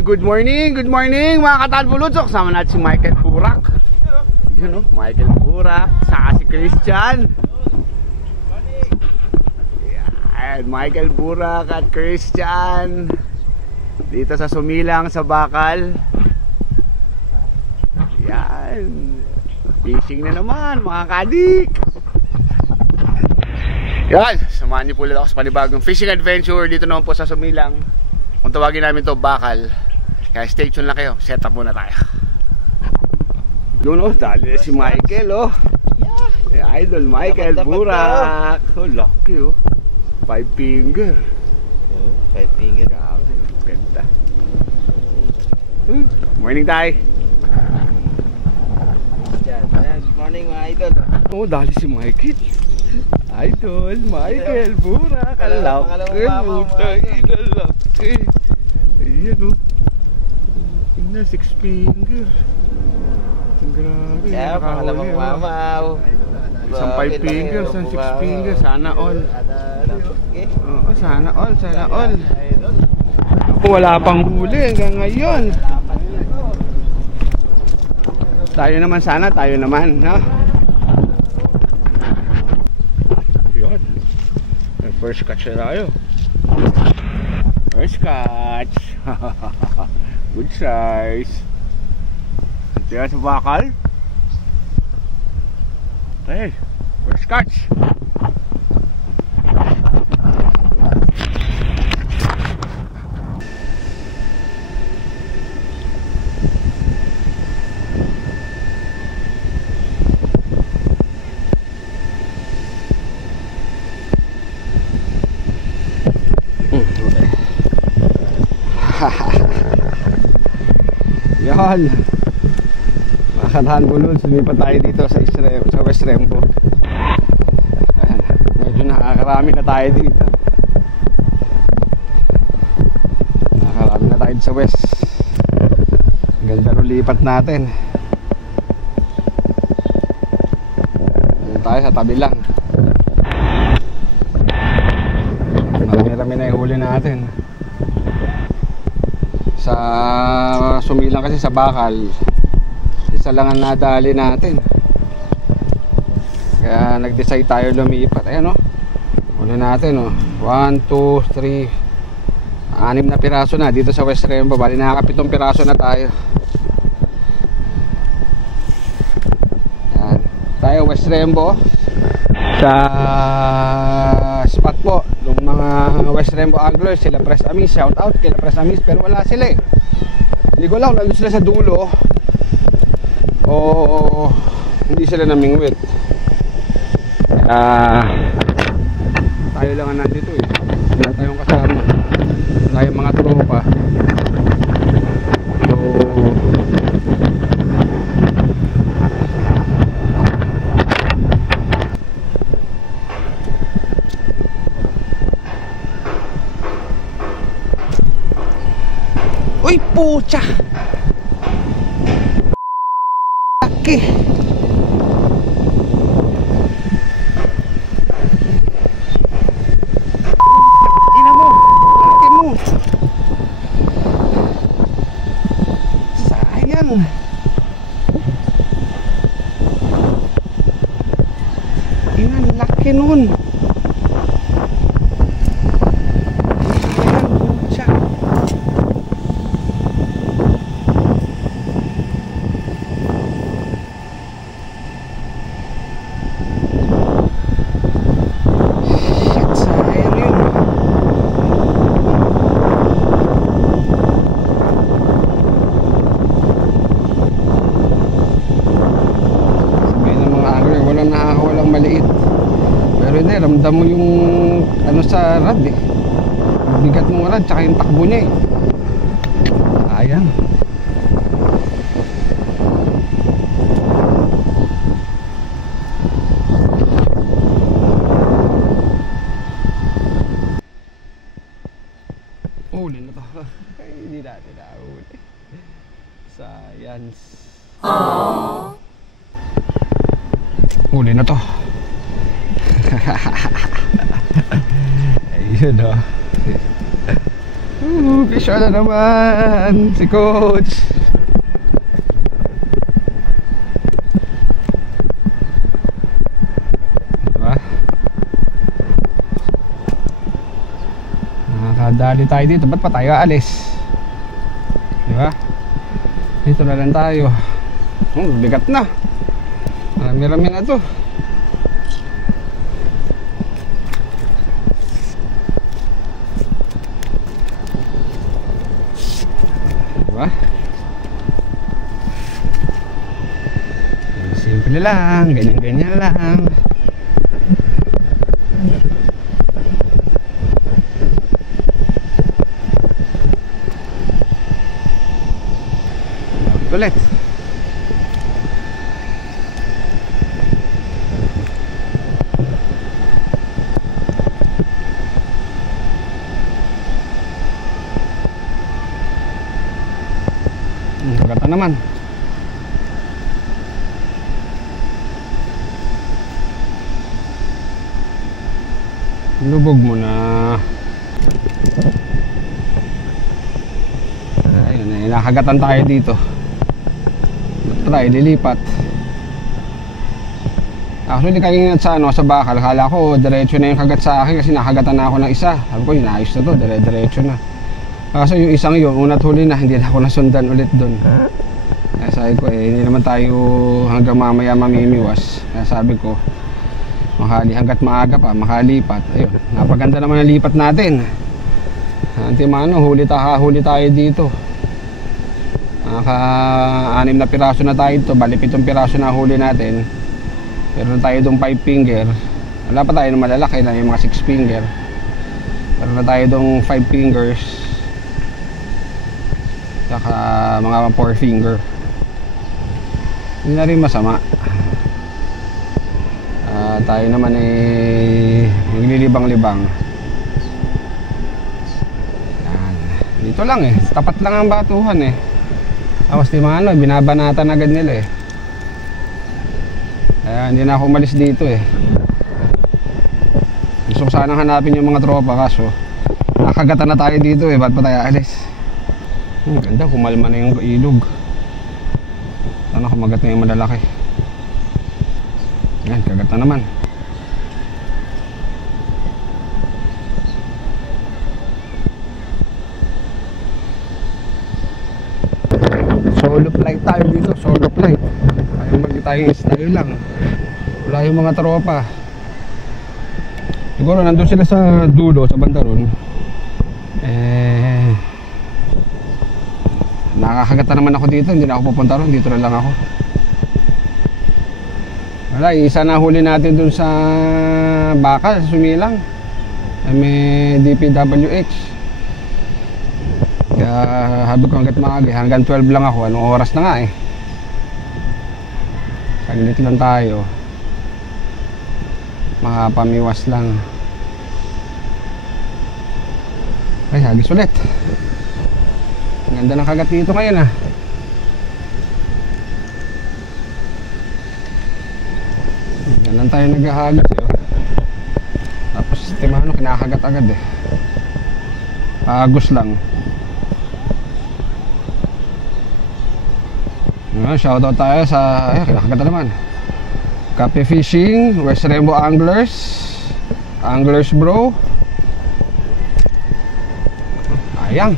Yan, good morning mga katalbulutsok. Sama natin si Michael Burak. Yun Michael Burak, saka si Christian. Yan, Michael Burak at Christian dito sa Sumilang sa Bakal. Yan, fishing na naman mga kadik. Yan, samahan niyo po ulit ako sa panibagong fishing adventure dito naman po sa Sumilang. Kung tawagin namin to Bakal. Kaya stay tuned lang kayo, set up muna tayo. Yun dali si Michael yeah. Idol Michael Burak. Lucky 5 finger. 5 finger. Ganda. Morning tayo. Good morning mga idol. Dali si Michael. Idol Michael Burak. Laki. Ayan tingnan 6 finger. Grabe. Kaya pangalawang mamaw. Isang 5 fingers, isang 6 fingers. Sana all. Oo, sana all. Wala pang huli hanggang ngayon. Tayo naman, no? Yun. First catch na tayo. First catch. Good size. Diyan sa Bakal. Okay, first catch. Yan. Makakalahan bulol, sumipat tayo dito sa West Rembo. Medyo nakakarami na tayo dito. Nakakarami na tayo sa West. Ganda rin lipat natin. Doon tayo sa tabi lang. Marami-rami na ihuli natin. Sa Sumilang kasi sa Bakal, isa lang ang nadali natin. Kaya nag-decide tayo lumipat. Ayan Uli natin 1, 2, 3 6 na piraso na dito sa West Rembo. Bali nakaka-7 piraso na tayo. Ayan. Tayo West Rembo sa spot po ng mga West Rembo anglers. Sila Press Amis, shout out kila Press Amis, pero wala sila Hindi ko alam, nandun sila sa dulo o hindi sila namingwit. Tayo lang ang nandito wala tayong kasama, wala tayong mga tropa. Uy, pucha! Laki! Ina mo! Laki mo! Sayang! Ina, laki nun! Maliit, pero hindi, ramdam mo yung sa rad bigat ng rad tsaka yung takbo niya sayang. Uli na to. Hindi natin nahuli. Science. Uli na to. Ayun Pisyo na naman si Coach. Diba? Nakakadali tayo dito. Ba't pa tayo aalis? Diba? Dito na lang tayo. Bigat na. Marami-rami na to. Diba? Simple lang. Ganyan-ganyan lang. Ulit. Kagata naman. Lubog mo na. Ayun, nakagatan tayo dito. Try, lilipat. Actually, kanina sa bakal, kala ko diretso na yung kagat sa akin kasi nakagatan na ako ng isa. Sabi ko, inayos na to, diretso na. Kaso yung isang yun, una't huli na, hindi na ako nasundan ulit doon. Kaya sabi ko, hindi naman tayo hanggang mamaya mamimiwas. Kaya sabi ko, hanggat maaga pa, makalipat. Ayun, napaganda naman ang lipat natin. Antimano, huli tayo dito. Naka-6 na piraso na tayo ito. Bali 7 piraso na huli natin. Meron tayo itong 5 finger. Wala pa tayo ng malalaki na yung mga 6 finger. Meron na tayo itong 5 fingers. Saka mga 4 finger. Hindi na rin masama. Tayo naman maglilibang-libang. Yan. Dito lang tapat lang ang batuhan Tapos binabanatan agad nila Kaya hindi na ako umalis dito Gusto ko sanang hanapin yung mga tropa kaso nakagatan na tayo dito ba't pa tayo alis? Ganda, kumalma na yung ilog. Sana kumagat na yung malalaki. Yan, kagat na naman. Solo flight tayo dito, solo flight. Tayong style lang. Wala yung mga tropa. Siguro nandun sila sa dulo, sa banda ron. Nakakagata naman ako dito, hindi na ako pupunta ron, dito na lang ako. Wala, isa na huli natin dun sa bakal, sa Sumilang. May DPWH. Kaya habi ko hanggat maaga, hanggang 12 lang ako, anong oras na nga Saglit lang tayo. Makapamiwas lang. Ay, hagis ulit. Ang ganda ng kagat dito ngayon Ganun tayo naghahagas Tapos kinakagat agad Agos lang. Shoutout tayo sa kinakagat na naman Cafe Fishing, West Rembo Anglers Bro. Ayang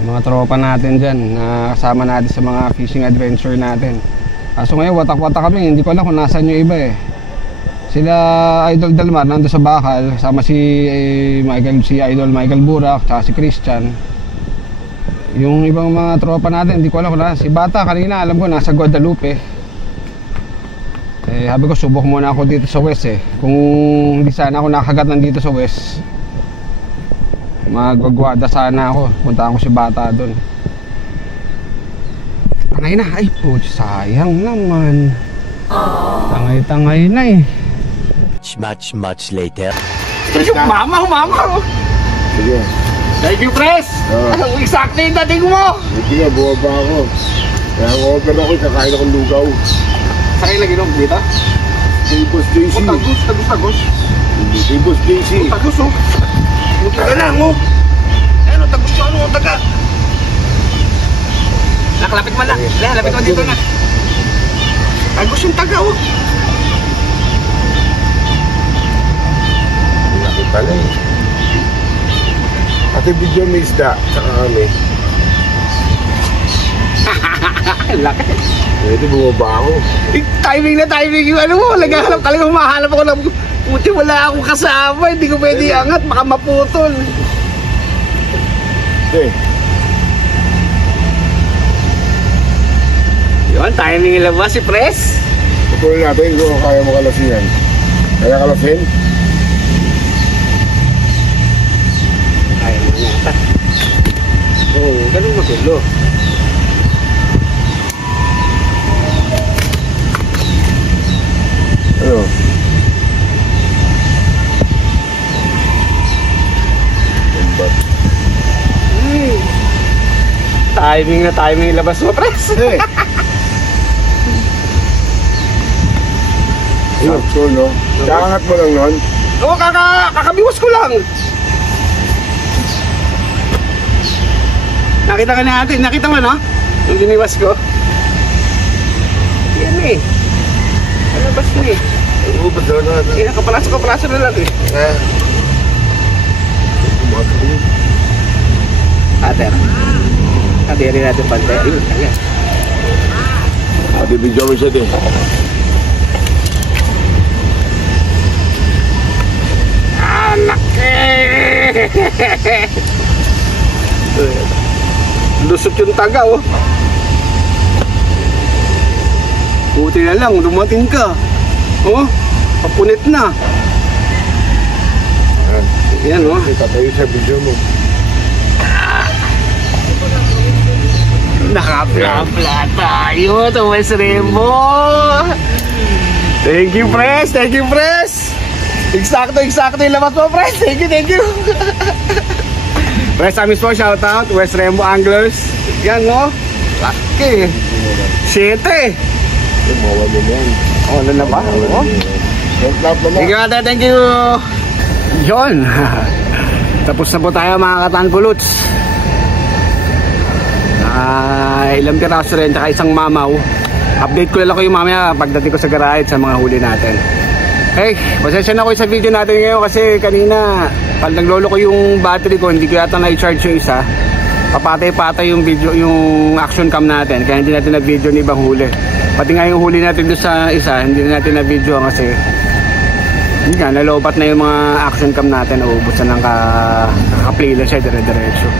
mga tropa natin dyan na kasama natin sa mga fishing adventure natin. So ngayon watak-watak kami, hindi ko alam kung nasan yung iba Sila Idol Delmar nando sa bakal, sama si Idol Michael Burak, tsaka si Christian. Yung ibang mga tropa natin, hindi ko alam kung si Bata kanina, alam ko nasa Guadalupe. Sabi ko subok muna ako dito sa West Kung hindi sana ako nakagat nandito sa West, magwagwada sana ako. Punta ako si Bata doon. Tangay na. Ay po, sayang naman. Tangay na Much later. Humama Sige. Thank you, Pres. Anong exactly yung dating mo? Hindi nga, buwaba ako. Kaya over ako, kakain akong lugaw. Sakay lagi nung dito? Kay Boss JC. Tagos. Hindi, kay Boss JC. Tagos Buti ka lang, oh. Ano, tagot ko, ano, taga. Nakalapit mo na. Lapit mo dito na. Agos yung taga, oh. Laki pala eh. Ate video may isda, tsaka kami. Laki. Pwede bumaba ako. Timing na timing yung ano mo. Naghahanap ka lang, humahanap ako ng puti. Wala akong kasama. Hindi ko pwede angat. Baka maputol. Okay. Yun, timing ilabas si Pres. Patuloy natin kung kaya mo kalasin yan. Kaya kalasin? Kaya mo yata. Oo, ganun magulo. Ano? Timing na timing ilabas mo, Pres. Sakto, no? Kaangat mo lang nun. Oo, kakabiwas ko lang. Nakita ka natin, nakita mo, no? Yung diniwas ko. Yan eh. Alabas mo eh. Ubad daw na natin. Yan, kapalaso na lang eh. Ater. Katirin natin pante. Ayun, ayan. Ate video mo siya din. Laki! Lusot yung taga, oh. Buti na lang, dumating ka. Oh, papunit na. Yan, oh. Tatayo sa video mo. Nakapla-pla tayo to West Rainbow. Thank you, Pres. Thank you, Pres. Eksakto yung labas mo, Pres. Thank you. Pres, amis po, shoutout. West Rainbow Anglers. Yan, no? Laki. 7. Mawala mo yan. Wala na ba? Oo. Thank you, ate. Thank you. Yun. Tapos na po tayo, mga katangkuluts. Ilang piraso rin, tsaka isang mamaw. Update ko lang kayo mamaya pagdating ko sa garahe sa mga huli natin. Okay, pasensya na ko sa video natin ngayon kasi kanina pag naglolo ko yung battery ko, hindi ko yata na-charge yung isa. Papatay-patay yung video, yung action cam natin, kaya hindi natin na-video ni ibang huli. Pati nga yung huli natin doon sa isa, hindi na natin na-video kasi hindi nga, nalobat na yung mga action cam natin, naubos na ng kaka-play lang siya dire-diretso.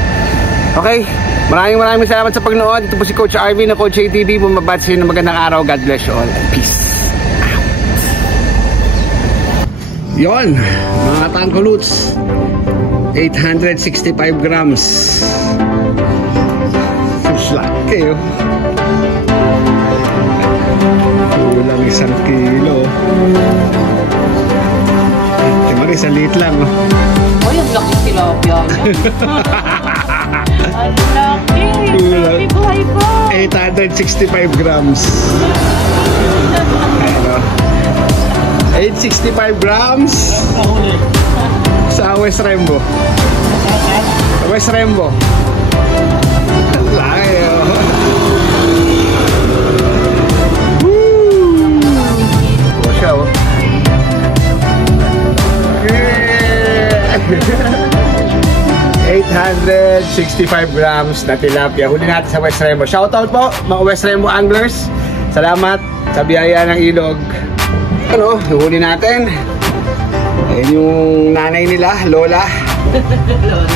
Okay, maraming salamat sa pagnood. Ito po si Coach RV na Coach ATV. Bumabati sa inyo ng magandang araw. God bless you all. Peace. Yon, mga tangkoluts, 865 grams. Suslak kayo. Kulang 1 kilo. Timari, sa liit lang. Oh, yung laki tilapia. Ang laki. Grabe, buhay po. 865 grams. Ano? 865 grams sa West Rainbow. West Rainbow. Laki, oh. Woo! O siya, oh. 865 grams na tilapia. Huli natin sa West Rainbow. Shoutout po mga West Rainbow Anglers. Salamat sa biyaya ng ilog. Ano, huli natin. Ayan yung nanay nila, Lola.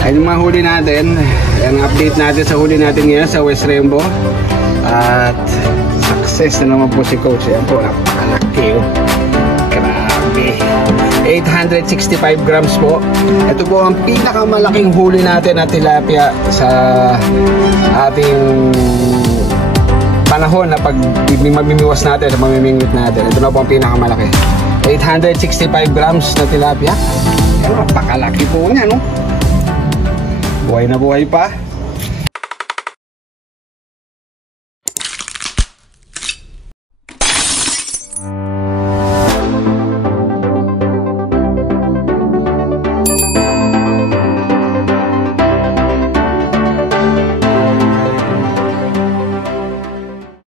Ayan yung mga huli natin. Ayan ang update natin sa huli natin ngayon sa West Rainbow. At success na naman po si Coach. Ayan po, napakalaki, oh. Grabe. 865 grams po. Ito po ang pinakamalaking huli natin na tilapia sa ating panahon na pag mamimiwas natin, mamimingwit natin. Ito na po ang pinakamalaki. 865 grams na tilapia. Pero napakalaki po niya, no? Buhay na buhay pa.